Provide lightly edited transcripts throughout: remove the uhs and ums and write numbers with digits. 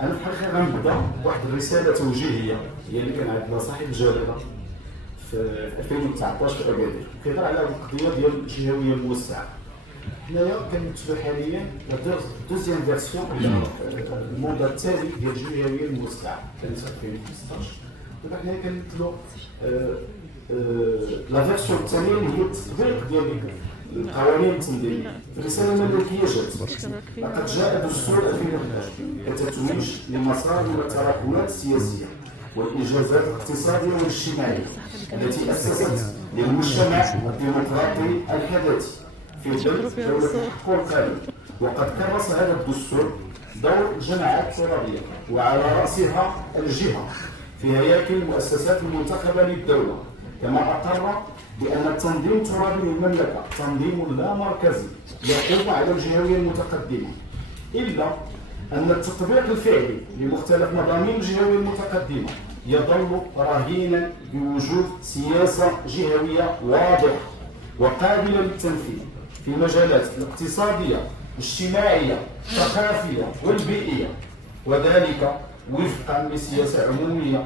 انا في الحقيقه غنبدا بواحد الرساله توجيهيه هي اللي كان عندنا صاحب الجلاله في 2019 في اكادير كيهضر على هذه القضيه ديال الجهويه الموسعه. حنايا كنمثلوا حاليا دوزيام فيرسيون ولا الموضه الثاني ديال الجهويه الموسعه كانت في 2015. دابا حنايا كنمثلوا لا فيرسيون الثانيه اللي هي التطبيق ديال القوانين التنظيميه. الرساله الملكيه جات لقد جاء دستور 2011 كتتويج لمسار من التراكمات السياسيه والانجازات الاقتصاديه والاجتماعيه التي اسست للمجتمع الديمقراطي الحداثي في ظل دوله الحق والقانون. وقد كرس هذا الدستور دور الجماعات الترابيه وعلى راسها الجهه في هياكل المؤسسات المنتخبه للدوله، كما اقر بأن التنظيم الترابي للمملكة تنظيم لا مركزي يقوم على الجهوية المتقدمة، إلا أن التطبيق الفعلي لمختلف مضامين الجهوية المتقدمة يظل رهينا بوجود سياسة جهوية واضحة وقابلة للتنفيذ في المجالات الاقتصادية الاجتماعية الثقافية والبيئية، وذلك وفقا لسياسة عمومية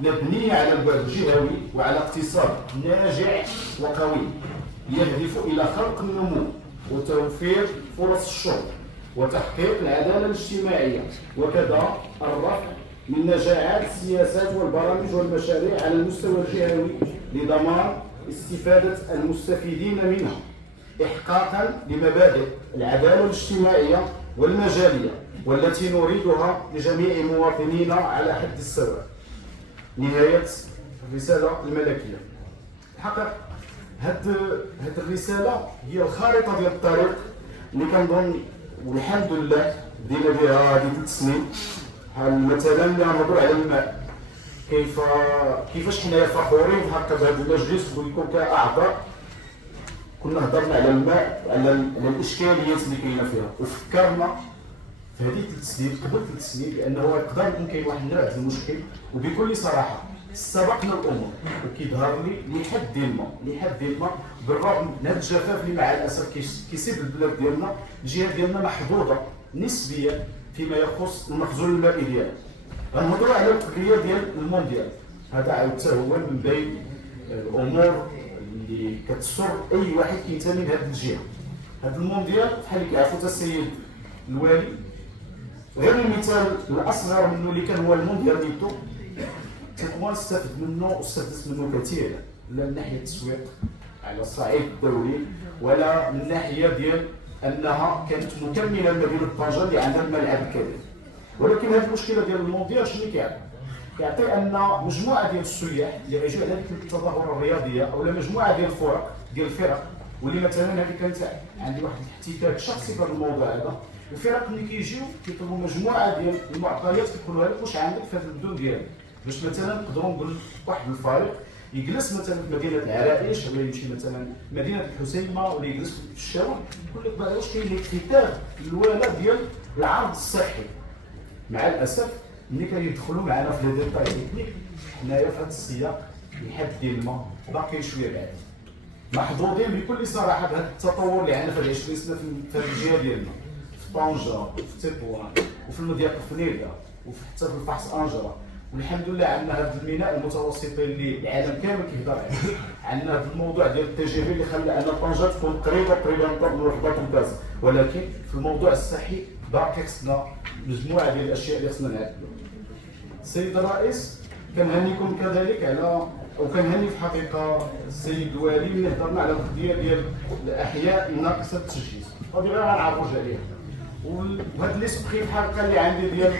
مبنية على البعد الجهوي وعلى اقتصاد ناجع وقوي يهدف إلى خلق النمو وتوفير فرص الشغل وتحقيق العدالة الاجتماعية، وكذا الرفع من نجاعات السياسات والبرامج والمشاريع على المستوى الجهوي لضمان استفادة المستفيدين منها إحقاقا لمبادئ العدالة الاجتماعية والمجالية والتي نريدها لجميع مواطنينا على حد السواء. نهاية الرسالة الملكية. الحقيقة هاد الرسالة هي الخارطة ديال الطريق اللي كنظن والحمد لله بدينا بها هذه 3 سنين. بحال مثلا اللي غنهضروا على الماء، كيفاش حنايا فخورين هكا بهذا المجلس ويكون كأعضاء كنا هضرنا على الماء على الاشكاليات اللي كاينه فيها وفكرنا في هذه 3 سنين قبل 3 سنين بانه يقدر يكون كاين واحد النوع ديال المشكل، وبكل صراحه استبقنا الامور وكيظهر لي لحد الماء بالرغم من هذا الجفاف اللي مع الاسف كيصيب البلاد ديالنا. الجهه ديالنا محظوظه نسبيا فيما يخص المخزون المائي ديالها. غنهضروا على القضيه ديال المونديال، هذا عاود هو من بين الامور اللي كتسر اي واحد كينتمي لهذه الجهه. هذا المونديال بحال اللي كيعرفوا حتى السيد الوالي، غير المثال الاصغر منه اللي كان هو المونديال ديالو كنقدر نستفد منه واستفدت منه كثيرا، لا من ناحيه التسويق على الصعيد الدولي ولا من ناحيه ديال انها كانت مكمله لمدينه طنجه اللي عندها الملعب الكبير. ولكن هذه المشكله ديال المونديال شنو كيعطي ان مجموعه ديال السياح اللي غيجيو على هذيك التظاهره الرياضيه او مجموعه ديال الفرق واللي مثلا هذه كانت عندي واحد الاحتكاك شخصي في هذا الموضوع هذا، الفرق اللي كيجيو كيطلبوا مجموعه ديال المعطيات كيقولوا لك واش عندك في هذا البلدون ديالك، باش مثلا نقدروا نقول واحد الفريق يجلس مثلا في مدينه العرائش ولا يمشي مثلا مدينه الحسيمه ولا يجلس في الشارع يقول لك واش كاين لك كتاب الولاء ديال العرض الصحي. مع الاسف ملي كيدخلوا معنا في لي ديتاي تكنيك حنايا في هذا السياق لحد الماء باقي شويه بعيد. محظوظين بكل صراحه بهذا التطور اللي عندنا في 20 سنه في الجهه ديالنا في طنجه وفي تطوان وفي المضيق فنيده وحتى في الفحص انجره، والحمد لله عندنا هذا الميناء المتوسطي اللي العالم كامل كيهضر عليه. عندنا هذا الموضوع ديال التي جي في اللي خلى ان طنجه تكون قريبه من وحدات ممتازه، ولكن في الموضوع الصحي باقي خصنا مجموعه ديال الاشياء اللي خصنا نعدلوا. السيد الرئيس كنهنيكم كذلك على وكنهني في الحقيقه السيد الوالي ملي هضرنا على القضيه ديال الاحياء الناقصه التجهيز، هذه غير غنعرفوا عليها. وهذا اللي سبقي الحلقه اللي عندي ديال